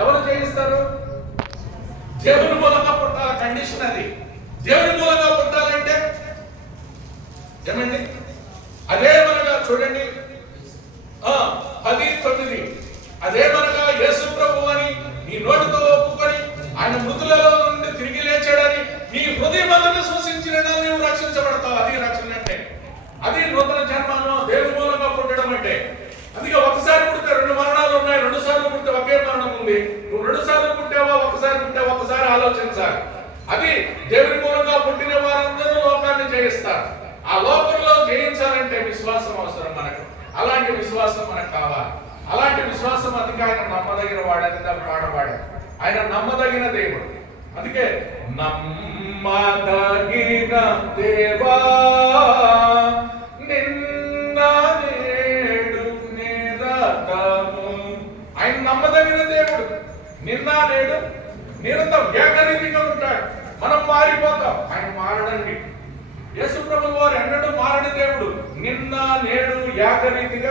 ఎవరు చేయిస్తారు? దేవుని మూలంగా పుట్టాల కండిషన్ అది. దేవుని మూలంగా పుట్టాలంటే ఏమండి? అదే మనగా చూడండి 10:9 అదే మనగా యేసు ప్రభు అని నీ నోటితో ఒప్పుకొని ఆయన మృతులలో నుండి తిరిగి లేచాడని నీ హృదయమందు విశ్వసించిన నీవు రక్షించబడతావు. అది రక్షణ అంటే, అది నూతన జన్మను దేవుని మూలంగా పుట్టడం అంటే. అందుకే ఒకసారి పుడితే 2 మరణాలు ఉన్నాయి, 2 సార్లు పుడితే ఒకే మరణం ఉంది. నువ్వు 2 సార్లు పుట్టావా, ఒకసారి పుట్టావా, ఒకసారి ఆలోచించాలి. అది దేవుని మూలంగా పుట్టిన వారందరూ లోకాన్ని జయిస్తారు. ఆ లోకంలో జయించాలంటే విశ్వాసం అవసరం మనకు. అలాంటి విశ్వాసం మనకు కావాలి. అలాంటి విశ్వాసం అందుకే ఆయన నమ్మదగిన వాడని పాడబడాడు. ఆయన నమ్మదగిన దేవుడు. అందుకే నమ్మదగిన దేవా నిన్న నేడు నిరతము. ఆయన నమ్మదగిన దేవుడు. నిన్న నేడు నిరంతరం ఏకరీతిగా ఉంటాడు. మనం మారిపోతాం, ఆయన మారడండి. యేసు ప్రభువు వారు ఎన్నడూ మారని దేవుడు. నిన్న నేడు ఏకరీతిగా